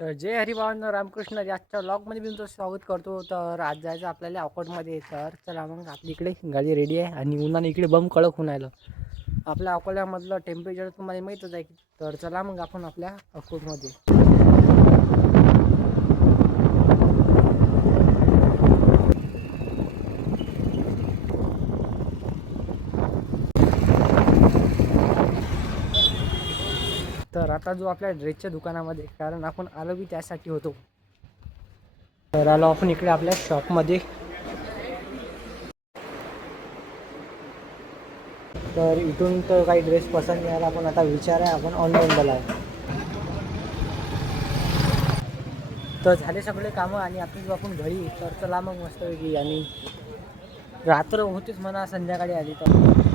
तर जय हरिभावांनो रामकृष्ण आजच्या व्लॉगमध्ये मी तुमचं स्वागत करतो. तर आज जायचं आपल्याला अकोटमध्ये. तर चला मग आपली इकडे गाडी रेडी आहे आणि उन्हाने इकडे बम कडक होऊन राहिलं. आपल्या अकोल्यामधलं टेम्परेचर तुम्हाला माहीतच आहे. तर चला मग आपण आपल्या अकोटमध्ये. तर आता जो आपल्या ड्रेसच्या दुकानामध्ये, कारण आपण आलो बी त्यासाठी होतो. तर आलो आपण इकडे आपल्या शॉपमध्ये. तर इथून तर काही ड्रेस पसंत नाही आला. आपण आता विचार आहे आपण ऑनलाईन बोलावं. तर झाले सगळे कामं आणि आता जो आपण घरी. तर चला मग मस्तपैकी. आणि रात्र होतीच म्हणा संध्याकाळी आली तर